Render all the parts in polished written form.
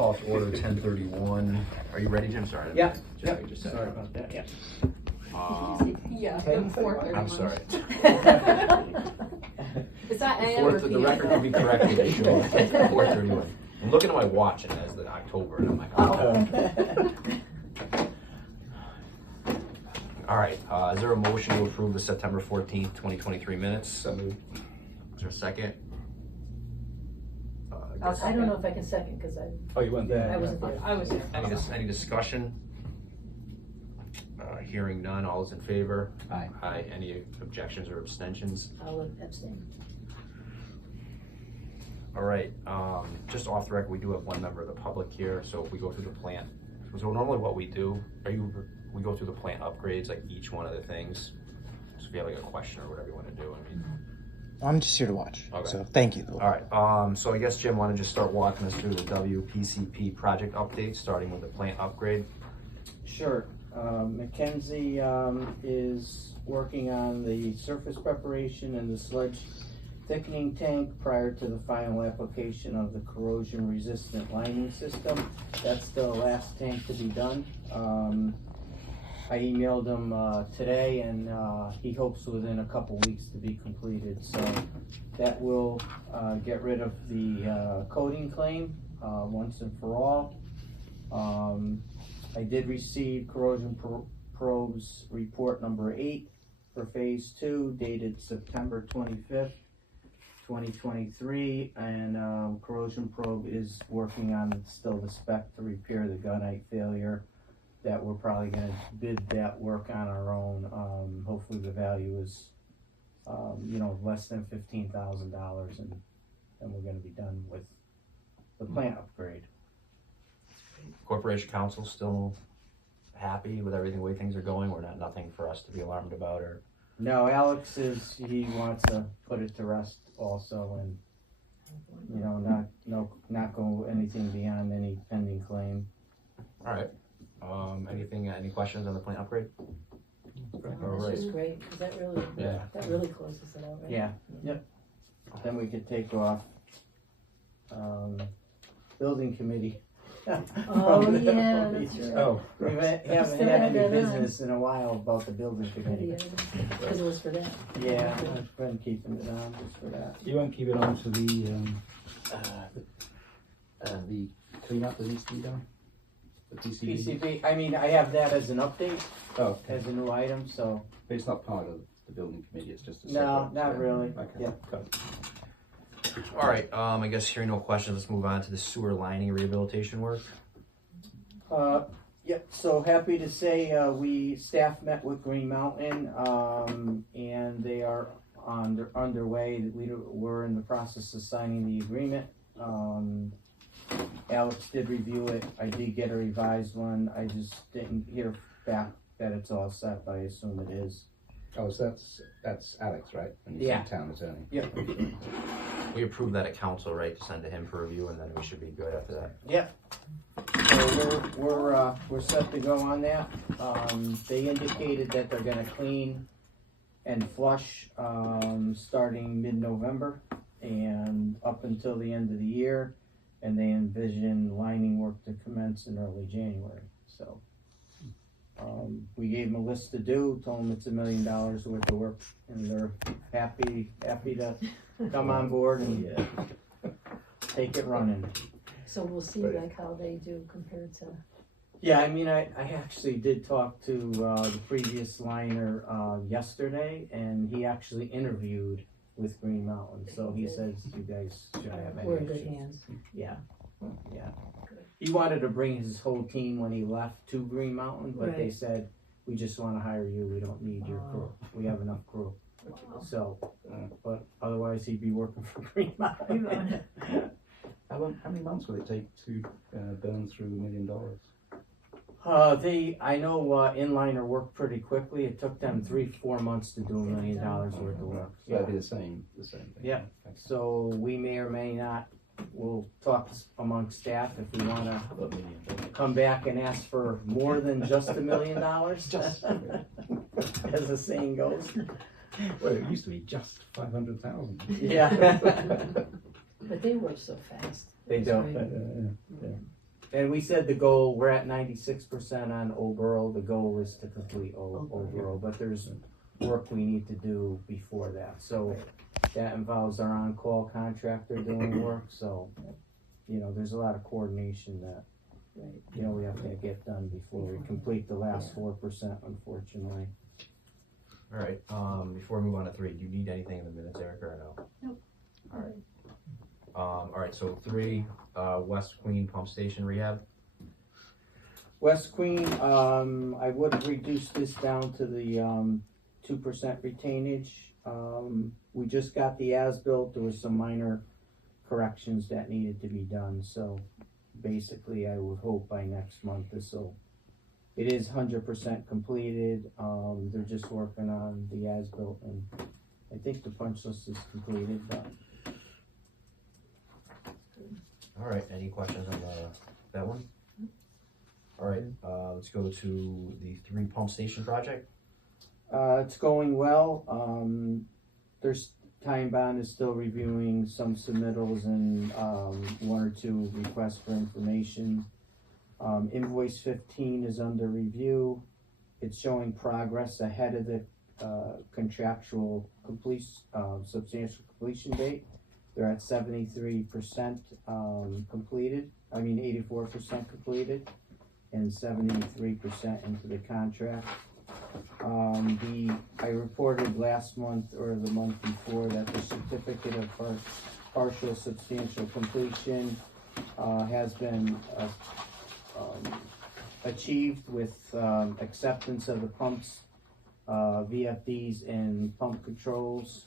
call to order 10:31. Are you ready, Jim? Sorry. Yeah. Just Sorry about that, yeah. Yeah, Okay. 4:31. I'm sorry. It's not AM or The PM. record will be corrected. 4:31. I'm looking at my watch and it has the October, and I'm like, oh. All right. Is there a motion to approve the September 14th, 2023 minutes? So moved. Is there a second? I don't know if I can second, because Oh, you went there? I wasn't there. I was there. Any discussion? Hearing none, all is in favor? Aye. Aye. Any objections or abstentions? I'll abstain. All right, just off the record, we do have one member of the public here, so if we go through the plant, so normally what we do, we go through the plant upgrades, like each one of the things. So if you have like a question or whatever you wanna do, I mean. I'm just here to watch. Okay. So thank you. All right, so I guess Jim, wanna just start walking us through the WPCP project update, starting with the plant upgrade? Sure. Mackenzie is working on the surface preparation and the sludge thickening tank prior to the final application of the corrosion resistant lining system. That's the last tank to be done. I emailed him today, and he hopes within a couple weeks to be completed. So that will get rid of the coating claim once and for all. I did receive corrosion probes report number 8 for phase 2, dated September 25th, 2023, and corrosion probe is working on still the spec to repair the gunite failure. That we're probably going to bid that work on our own. Hopefully the value is, less than $15,000, and then we're going to be done with the plant upgrade. Corporation Council still happy with everything, the way things are going? We're nothing for us to be alarmed about, or? No, Alex he wants to put it to rest also, and not go anything beyond any pending claim. All right. Any questions on the plant upgrade? That's just great, because that really closes it out, right? Yeah, yep. Then we could take off building committee. Oh, yeah, that's right. Oh. We haven't had any business in a while about the building committee. Because it was for that. Yeah, I've been keeping it on just for that. You won't keep it on to the clean up that needs to be done? The PCB, I mean, I have that as an update, Oh, okay. as a new item, so. But it's not part of the building committee, it's just a No, separate. not really. Okay. Yeah. Got it. All right, I guess hearing no questions, let's move on to the sewer lining rehabilitation work. Yep, so happy to say, staff met with Green Mountain, and they are underway. We're in the process of signing the agreement. Alex did review it. I did get a revised one. I just didn't hear back that it's all set, but I assume it is. Oh, so that's Alex, right? And Yeah. Town attorney. Yep. We approved that at council, right, to send to him for review, and then we should be good after that. Yep. So we're set to go on that. They indicated that they're gonna clean and flush, starting mid-November and up until the end of the year. And they envision lining work to commence in early January, so. We gave them a list to do, told them it's $1 million worth of work, and they're happy to come on board and take it running. So we'll see like how they do compared to. Yeah, I mean, I actually did talk to the previous liner yesterday, and he actually interviewed with Green Mountain, so he says you guys shouldn't have any We're in issues. good hands. Yeah. He wanted to bring his whole team when he left to Green Mountain, but they Right. said, we just wanna hire you, we don't need your crew, we have enough crew. So, but otherwise he'd be working for Green Mountain. How many months will it take to burn through $1 million? I know Inliner worked pretty quickly, it took them 3-4 months to do $1 million worth of work. So that'd be the same thing. Yeah. Okay. So we may or may not, we'll talk among staff if we wanna About $1 million. come back and ask for more than just $1 million. Just As the saying goes. well, it used to be just 500,000. Yeah. But they work so fast. They It's do. great. And we said the goal, we're at 96% on Old Borough, the goal is to complete Old Borough, but there's work we need to do before that, so that involves our on-call contractor doing work, so, you know, there's a lot of coordination that, Right. you know, we have to get done before we complete the last 4%, unfortunately. All right, before we move on to 3, do you need anything in the minutes, Erica, or no? Nope. All right. All right, so 3, West Queen Pump Station rehab. West Queen, I would have reduced this down to the 2% retainage. We just got the as-built, there was some minor corrections that needed to be done, so basically I would hope by next month it is 100% completed. They're just working on the as-built, and I think the punch list is completed, but All right, any questions on that one? All right, let's go to the 3 pump station project. it's going well. There's Time Bond is still reviewing some submittals and 1 or 2 requests for information. Invoice 15 is under review. It's showing progress ahead of the contractual substantial completion date. They're at 73% completed. 84% completed, and 73% into the contract. I reported last month or the month before that the certificate of partial substantial completion has been achieved with acceptance of the pumps, VFDs and pump controls.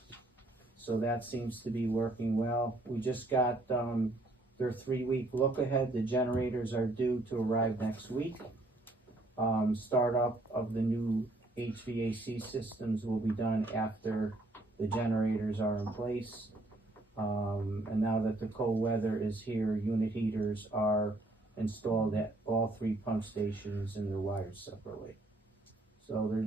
So that seems to be working well. We just got their 3-week look ahead. The generators are due to arrive next week. Startup of the new HVAC systems will be done after the generators are in place. And now that the cold weather is here, unit heaters are installed at all 3 pump stations and they're wired separately. So they're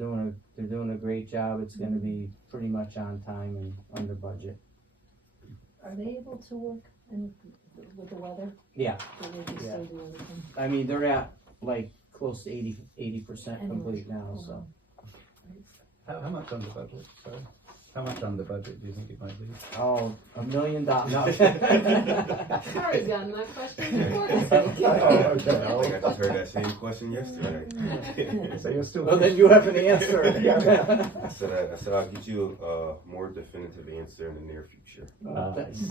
doing a great job. It's going to be pretty much on time and under budget. Are they able to work with the weather? Yeah. Or they just Yeah. still do everything? They're at like close to 80% complete now. So How much under budget, sorry? How much under budget do you think it might be? $1 million. No. Harry's gotten that question before. Okay. I think I just heard that same question yesterday. So you're still. Well, then you have an answer. I said I'll get you a more definitive answer in the near future.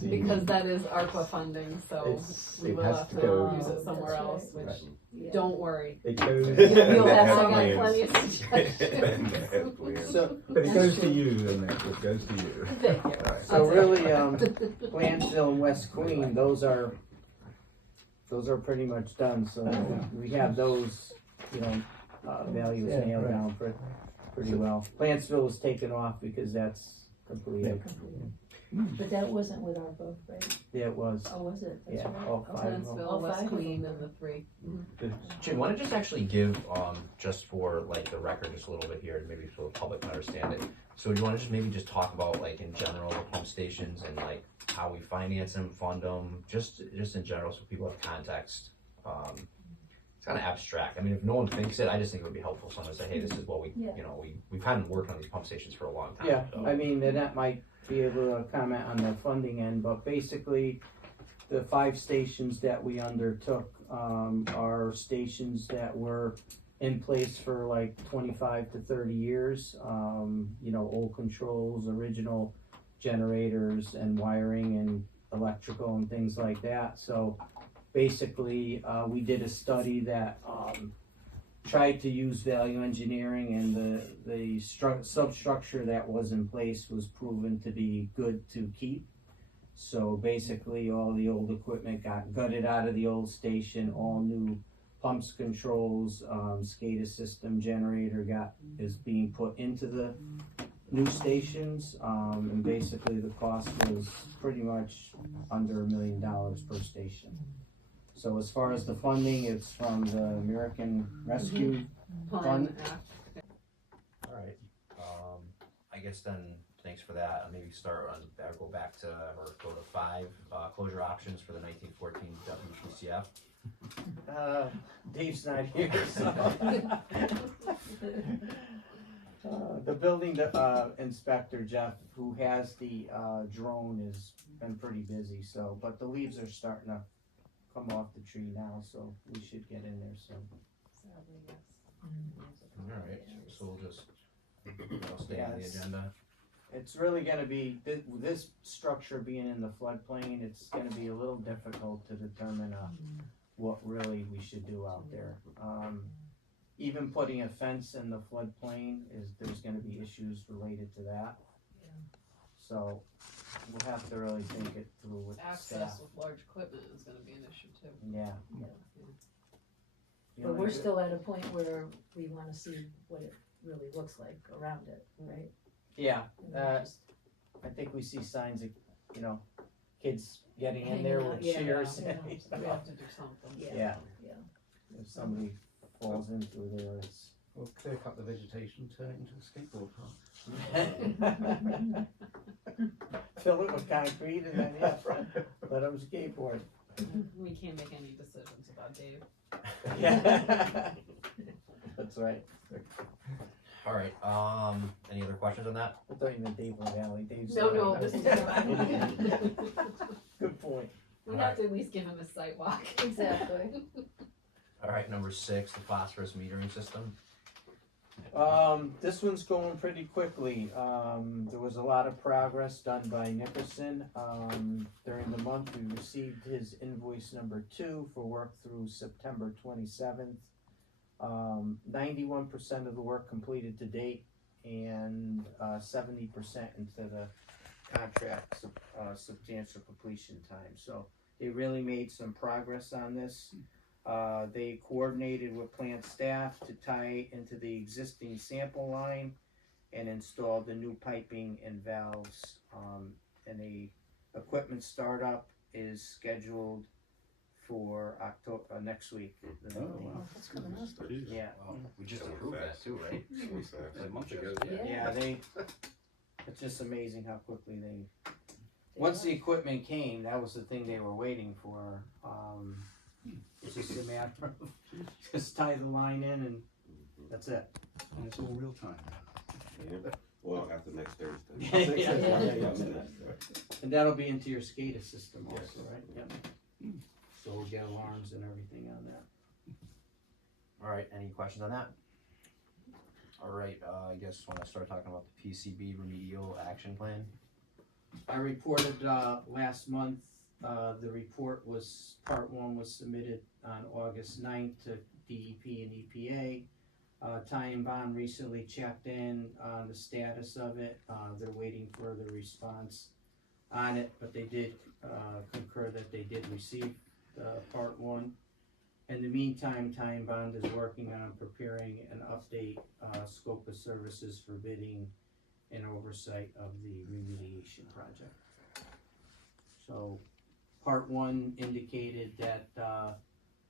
Because that is ARPA funding, so we will have to use it somewhere That's else, right. which, Yeah. don't worry. It goes, You'll That have has plenty of plans. suggestions. That has plans. So, but it goes to you, then it goes to you. Thank you. so really, Lansville and West Queen, those are pretty much done. So we have those, values Yeah, nailed right. down pretty well. Lansville was taken off because that's completed. But that wasn't with our boat, right? Yeah, it was. Oh, was it? That's Yeah, right. all 5 of them. Huntsville, All West 5 of them. Queen, and the 3. Jim, why don't you just actually give, just for like the record, just a little bit here, maybe so the public can understand it. So do you want to just maybe just talk about like in general the pump stations and like how we finance them, fund them, just in general, so people have context. It's kind of abstract. If no one thinks it, I just think it would be helpful for someone to say, hey, this is what Yeah. we've kind of worked on these pump stations for a long time. Yeah, so. Annette might be able to comment on the funding end, but basically, the 5 stations that we undertook are stations that were in place for like 25 to 30 years. Old controls, original generators and wiring and electrical and things like that. So basically, we did a study that tried to use value engineering, and the substructure that was in place was proven to be good to keep. So basically, all the old equipment got gutted out of the old station, all new pumps, controls, SCADA system, generator is being put into the new stations, and basically the cost was pretty much under $1 million per station. So as far as the funding, it's from the American Rescue Fund. All right. I guess then, thanks for that. I'll maybe go back to, or go to 5 closure options for the 1914 WPCF. Dave's not here, so. The building inspector, Jeff, who has the drone, has been pretty busy, so, but the leaves are starting to come off the tree now, so we should get in there soon. Sadly, yes. Alright, so we'll just, that'll stay on the Yes. agenda. It's really gonna be, this structure being in the floodplain, it's gonna be a little difficult to determine what really we should do out there. Even putting a fence in the floodplain there's gonna be issues related to that. So, we'll have to really think it through with staff. Access with large equipment is gonna be an issue too. Yeah. But we're still at a point where we wanna see what it really looks like around it, right? Yeah, And not just I think we see signs of, kids getting in hanging there out, with yeah, chairs. yeah. We have to do something. Yeah. Yeah. If somebody falls in through there, it's. We'll clear cut the vegetation, turn it into a skateboard park. Fill it with concrete and then, yeah, let them skateboard. We can't make any decisions about Dave. Yeah. That's right. Alright, any other questions on that? I thought you meant Dave Valley, Dave's. No, this is. Good point. We have to at least give him a site walk. Exactly. Alright, number 6, the phosphorus metering system. This one's going pretty quickly. There was a lot of progress done by Nickerson. During the month, we received his invoice number 2 for work through September 27th. 91% of the work completed to date and 70% into the contract substantial completion time. So they really made some progress on this. They coordinated with plant staff to tie into the existing sample line and installed the new piping and valves. And the equipment startup is scheduled for October, next week. That's coming up. Yeah, We just That went approved that fast. too, right? A month ago, yeah, it's just amazing how quickly once the equipment came, that was the thing they were waiting for. It's just a matter of just tie the line in and that's it. And it's all real time. Yeah. Well, after next Thursday. Yeah. And that'll be into your SCADA system also, right? Yep. So we'll get alarms and everything on that. Alright, any questions on that? Alright, I guess when I start talking about the PCB remedial action plan. I reported last month, the report was, part 1 was submitted on August 9th to DEP and EPA. Ty and Bond recently checked in on the status of it. They're waiting for the response on it, but they did concur that they did receive part 1. In the meantime, Ty and Bond is working on preparing an update scope of services for bidding and oversight of the remediation project. So, part 1 indicated that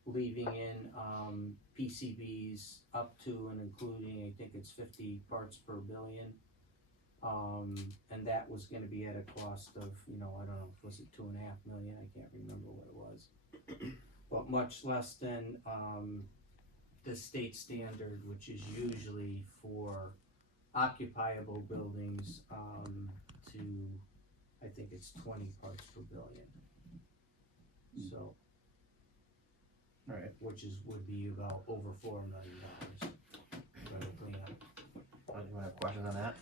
leaving in PCBs up to and including, I think it's 50 parts per billion. And that was gonna be at a cost of, I don't know, was it 2.5 million? I can't remember what it was. But much less than the state standard, which is usually for occupiable buildings to, I think it's 20 parts per billion. So, Alright. which would be about over $4 million for the cleanup. Anyone have questions on that?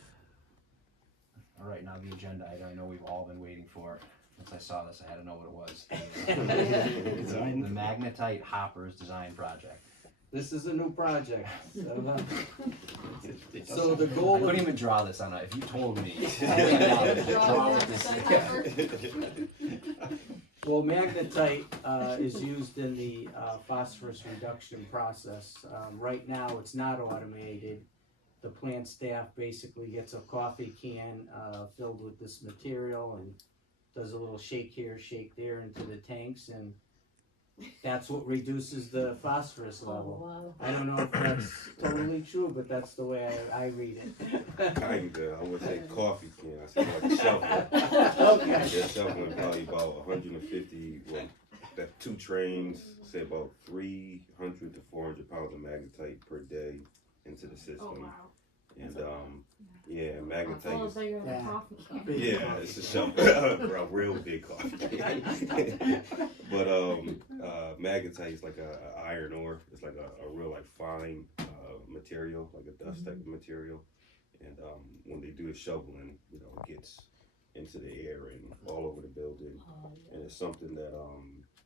Alright, now the agenda item, I know we've all been waiting for. Once I saw this, I had to know what it was. The magnetite hoppers design project. This is a new project. So the goal I couldn't of, even draw this on it. If you told me. Draw Draw this this. well, magnetite is used in the phosphorus reduction process. Right now, it's not automated. The plant staff basically gets a coffee can filled with this material and does a little shake here, shake there into the tanks, and that's what reduces the phosphorus level. Wow. I don't know if that's totally true, but that's the way I read it. Kinda, I would say coffee can. I said like shoveling. Okay. Yeah, shoveling probably about 150, well, that 2 trains say about 300 to 400 pounds of magnetite per day into the system. Oh, wow. And That's yeah, a magnetite lot is, bigger than Yeah. coffee cup. yeah, it's a shovel, a real big coffee. But magnetite is like a iron ore. It's like a real like fine material, like a dust type of material. And when they do the shoveling, you know, it gets into the air and all over the building. And it's something that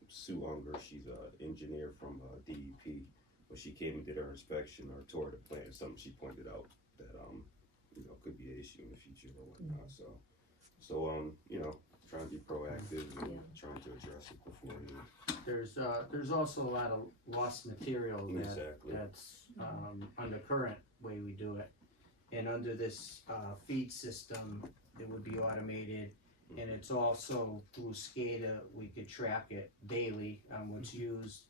Sue Unger, she's an engineer from DEP, when she came and did her inspection or tour of the plant, something she pointed out that you know, could be an issue in the future or whatnot. So you know, trying to be proactive and trying to address it before it is. There's also a lot of lost material Exactly. that's under current way we do it, and under this feed system, it would be automated, and it's also through SCADA. We could track it daily on what's used,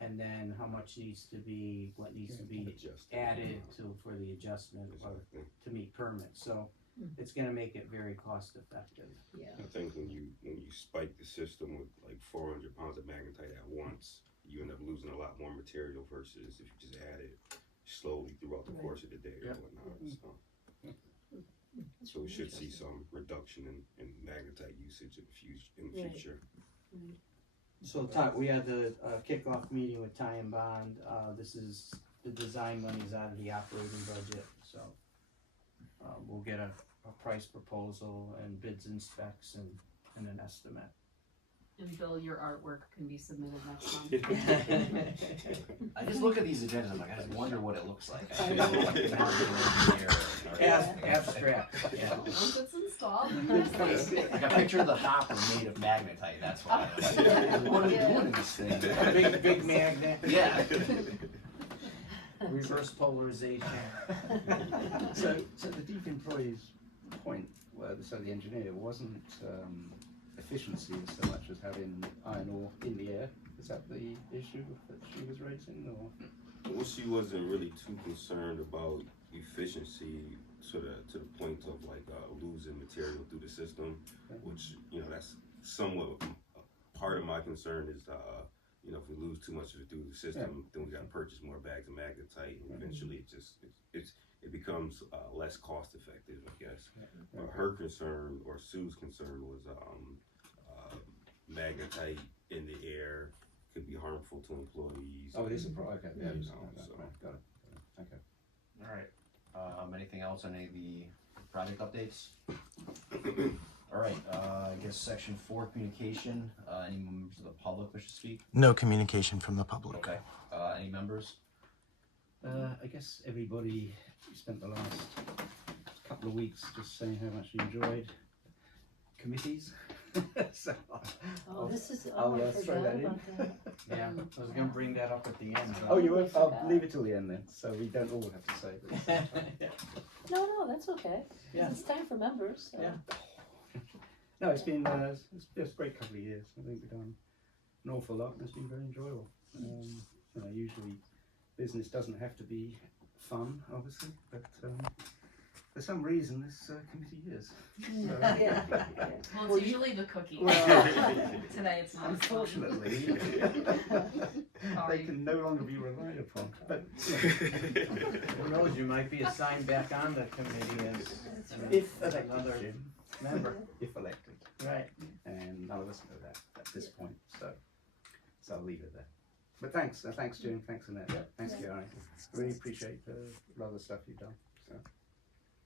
and then how much needs to be Adjust it. added for the adjustment or Exactly. to meet permits. So it's gonna make it very cost effective. Yeah. I think when you spike the system with like 400 pounds of magnetite at once, you end up losing a lot more material versus if you just add it slowly throughout the course of the day or whatnot. So we should see some reduction in magnetite usage in the future. So Todd, we had the kickoff meeting with Ty and Bond. This is the design money's out of the operating budget, so we'll get a price proposal and bids and specs and an estimate. And Bill, your artwork can be submitted next month. I just look at these agendas, I'm like, I just wonder what it looks like. I know. Abstract, yeah. Once it's installed, Like a picture of the hopper made of magnetite, that's why. I'm like, what are we doing in this thing? Big magnet. Yeah. Reverse polarization. So the deep employees point, so the engineer wasn't efficiency so much as having iron ore in the air. Is that the issue that she was raising, or? Well, she wasn't really too concerned about efficiency to the point of like losing material through the system, which, you know, that's somewhat part of my concern is you know, if we lose too much of it through the system, then we got to purchase more bags of magnetite, and eventually it becomes less cost effective, I guess. Her concern, or Sue's concern, was magnetite in the air could be harmful to employees. Oh, it is a product. Okay, yeah, You so, know, so. got it. Okay. Alright, anything else on any of the project updates? Alright, I guess section 4, communication, any members of the public wish to speak? No communication from the public. Okay, any members? I guess everybody spent the last couple of weeks just saying how much you enjoyed committees. So Oh, this is, I'll I throw forgot that in. about that. Yeah, I was gonna bring that up at the end. Oh, you I will? I'll forgot. leave it till the end then, so we don't all have to say this. No, that's okay. Yeah. It's time for members, so. Yeah. No, it's been it's a great couple of years. I think we've done an awful lot, and it's been very enjoyable. You know, usually business doesn't have to be fun, obviously, but for some reason this committee is. So, Yeah. well, it's usually the cookies. Well, Today it's not. unfortunately, they Sorry. can no longer be relied upon. But Who knows, you might be assigned back on the committee as if another elected, member. if elected, Right. and none of us know that at this point, so I'll leave it there. But thanks, Jim, thanks Annette, thanks Gary. Really appreciate a lot of the stuff you've done. So.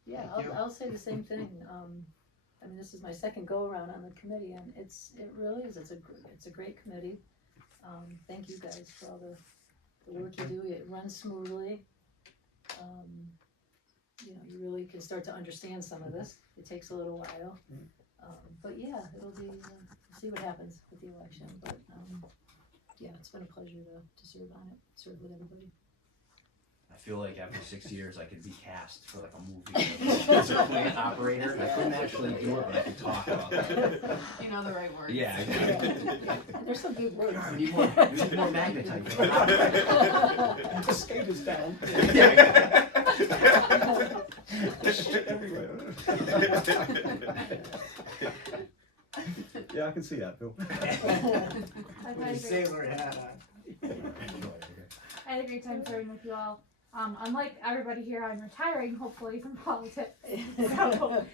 Yeah, Thank you. I'll say the same thing. I mean, this is my second go around on the committee, and it really is, it's a great committee. Thank you guys for all the work you do. It runs smoothly. You know, you really can start to understand some of this. It takes a little while. But yeah, it'll be, see what happens with the election, but, yeah, it's been a pleasure to serve on it, serve with everybody. I feel like after 6 years I could be cast for like a movie as a plant operator. I couldn't actually do it, but I could talk about that. You know the right words. Yeah. There's some big words. We need more magnetite for the operator. The skate is down. Shit everywhere. Yeah, I can see that, Bill. I've With had a a great, sailor hat on. I had a great time serving with you all. Unlike everybody here, I'm retiring hopefully from politics. So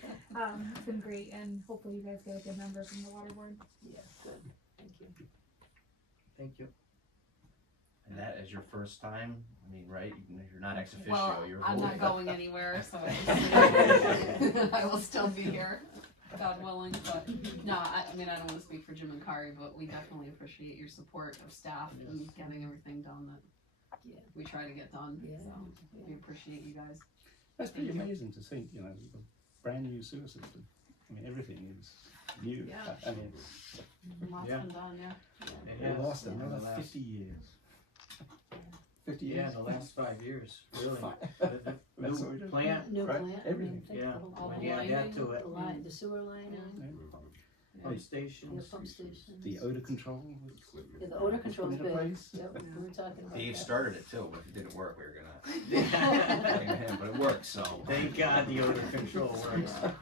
it's been great, and hopefully you guys get a good member from the water board. Yes, good, thank you. Thank you. And that is your first time, I mean, right, you're not ex officio, Well, you're I'm voting. not going anywhere, so I will still be here, God willing, but no, I mean, I don't wanna speak for Jim and Kari, but we definitely appreciate your support of staff and getting everything done that Yeah. we try to get done, Yeah. so we appreciate you guys. That's pretty amazing to think, you know, a brand new sewer system. I mean, everything is new. Yeah. I mean, Lots Yeah. been done, yeah. It it has lasted in the another last- 50 years. 50 Yeah, years? the last 5 years, really. That's The what we new do. plant, New Right, plant, I mean, everything. think Yeah. of the All whole the yeah, line, that to it. the line, the sewer line, Pump the stations. pump station. The odor control. Yeah, the odor control's into big, place. yep, we were talking about that. Dave started it too, but if it didn't work, we were gonna blame him, but it worked, so. Thank God the odor control works. Yeah.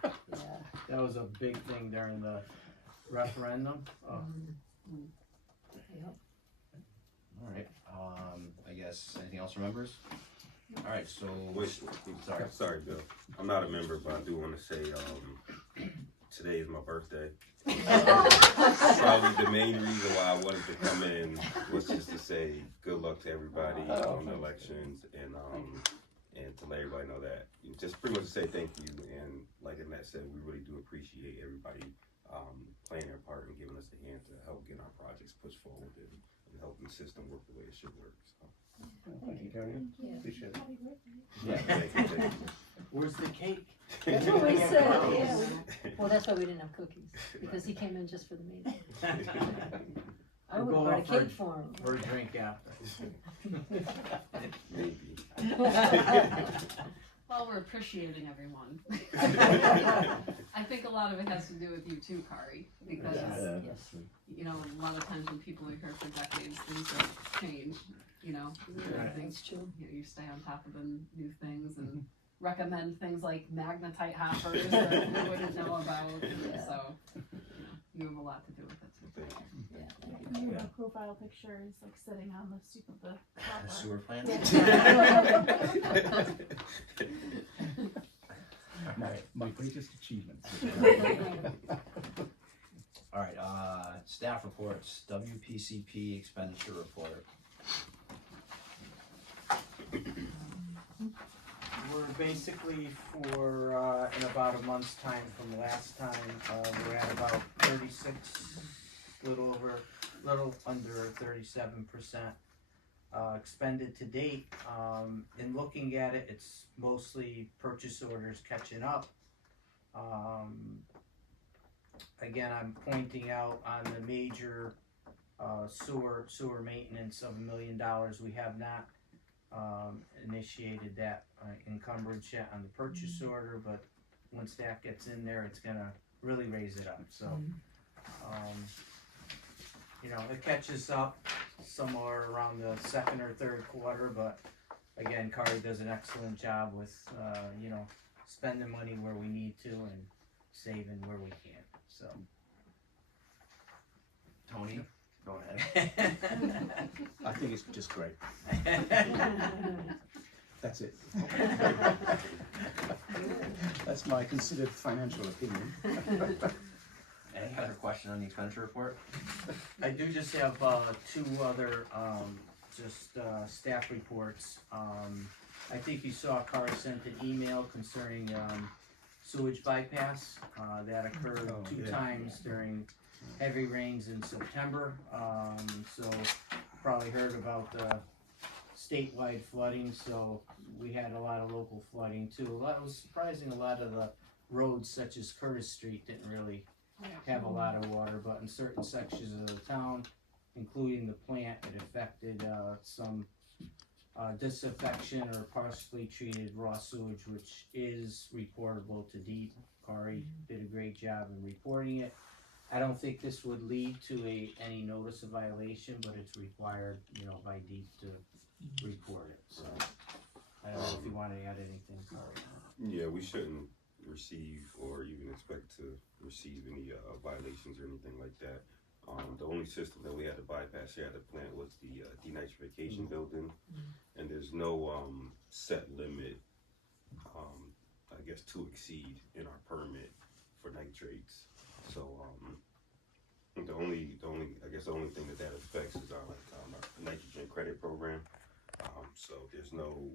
That was a big thing during the referendum. Oh, Yep. Alright, I guess, anything else from members? Alright, so, Wait, sorry, Bill. I'm not a member, but I do want to say today is my birthday. Probably the main reason why I wanted to come in was just to say good luck to everybody on the elections and to let everybody know that. Just pretty much to say thank you, and like Annette said, we really do appreciate everybody playing their part and giving us a hand to help get our projects pushed forward and help the system work the way it should work. So. Thank you, Gary. Yeah. Appreciate it. Happy birthday. Yeah, thank you. Where's the cake? That's what we said, yeah. Well, that's why we didn't have cookies, because he came in just for the meeting. I We'll would go have brought a out for cake for him. For a drink after. Maybe. Well, we're appreciating everyone. I think a lot of it has to do with you too, Kari, because, Yes. you know, a lot of times when people are here for decades, things don't change, you know? Right. Things, That's true. you stay on top of the new things and recommend things like magnetite hoppers that we wouldn't know about, so, you have a lot to do with it too. Yeah. Your profile picture is like sitting on the stoop of the The copper. sewer plant? My greatest achievement. Alright, staff reports, WPCP expenditure report. We're basically for, in about a month's time from last time, we're at about 36, little under 37%. Expended to date, in looking at it, it's mostly purchase orders catching up. Again, I'm pointing out on the major, sewer maintenance of $1 million, we have not initiated that encumbrance yet on the purchase order, but once that gets in there, it's gonna really raise it up, so. You know, it catches up somewhere around the second or third quarter, but again, Kari does an excellent job with, you know, spending money where we need to and saving where we can, so. Tony, go ahead. I think it's just great. That's it. That's my considered financial opinion. Any other question on the expenditure report? I do just have two other staff reports. I think you saw Kari sent an email concerning sewage bypass that occurred Oh, two yeah. times during heavy rains in September. So probably heard about the statewide flooding, so we had a lot of local flooding too. It was surprising, a lot of the roads such as Curtis Street didn't really have a lot of water, but in certain sections of the town, including the plant, it affected some disaffection or partially treated raw sewage, which is reportable to DEEP. Kari did a great job in reporting it. I don't think this would lead to any notice of violation, but it's required, you know, by DEEP to report it, so. I don't know if you wanna add anything, Kari. Yeah, we shouldn't receive or even expect to receive any violations or anything like that. The only system that we had to bypass here at the plant was the denitrification building, and there's no set limit, I guess, to exceed in our permit for nitrates. So the only thing that affects is our nitrogen credit program. So there's no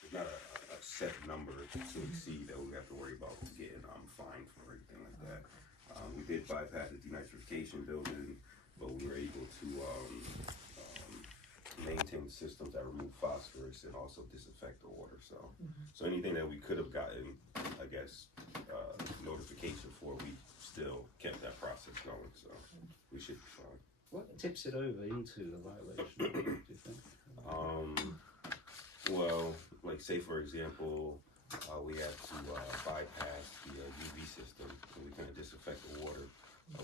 there's not a set number to exceed that we have to worry about getting fined for or anything like that. We did bypass the denitrification building, but we were able to maintain systems that remove phosphorus and also disinfect the water. So anything that we could have gotten, I guess, notification for, we still kept that process going. So we should be fine. What tips it over into the violation, do you think? Well, like say for example, we have to bypass the UV system so we can disinfect the water.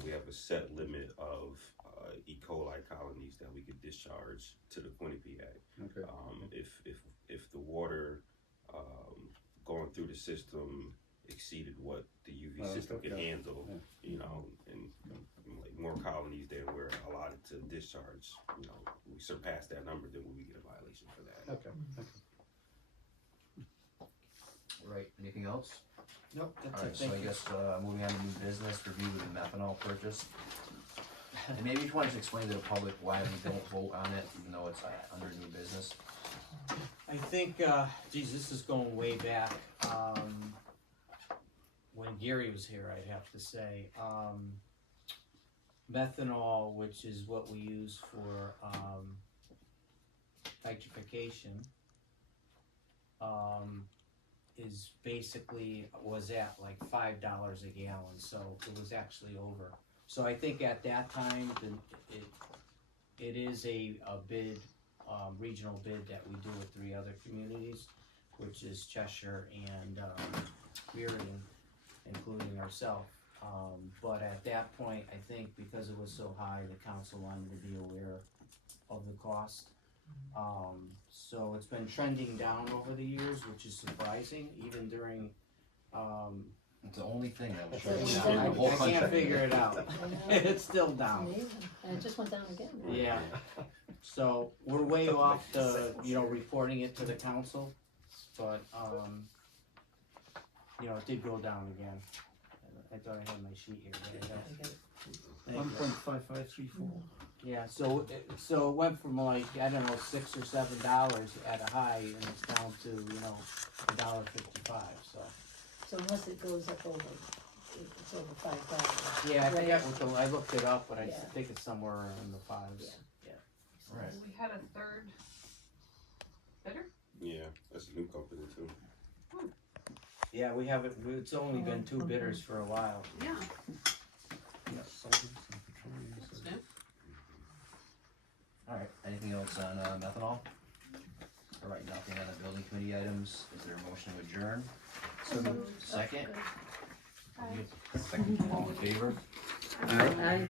We have a set limit of E. coli colonies that we could discharge to the Quinnipiac. Okay. If the water going through the system exceeded what the UV system could handle, you know, and like more colonies than we're allotted to discharge, you know, we surpass that number, then we get a violation for that. Okay. Right, anything else? Nope, that's Alright, it, so I thank you. guess, moving on to new business, review of the methanol purchase. And maybe you want to explain to the public why we don't vote on it, even though it's under new business. I think, geez, this is going way back, when Gary was here, I'd have to say. Methanol, which is what we use for, nitrification, is basically, was at like $5 a gallon, so it was actually over. So I think at that time, it is a bid, regional bid that we do with 3 other communities, which is Cheshire and Reardon, including ourselves. But at that point, I think because it was so high, the council wanted to be aware of the cost. So it's been trending down over the years, which is surprising, even during, It's the only thing that was It's shut down in the whole I country. can't figure it out. It's still down. Amazing, and it just went down again. Yeah, so we're way off the, reporting it to the council, but, it did go down again. I thought I had my sheet here, but I don't. 1.5534. Yeah, so it went from like, I don't know, $6 or $7 at a high, and it's down to, $1.55, so. So unless it goes up over, it's over 5,000. Yeah, I forget I looked it up, but I Yeah. think it's somewhere in the fives. Right. We had a third bidder? Yeah, that's a new company too. Yeah, we haven't, it's only been 2 bidders for a while. Yeah. Solvents and petroleum. That's new. Alright, anything else on methanol? Alright, nothing on the building committee items, is there a motion to adjourn? So moved. Second? Aye. Second, all in favor? Aye.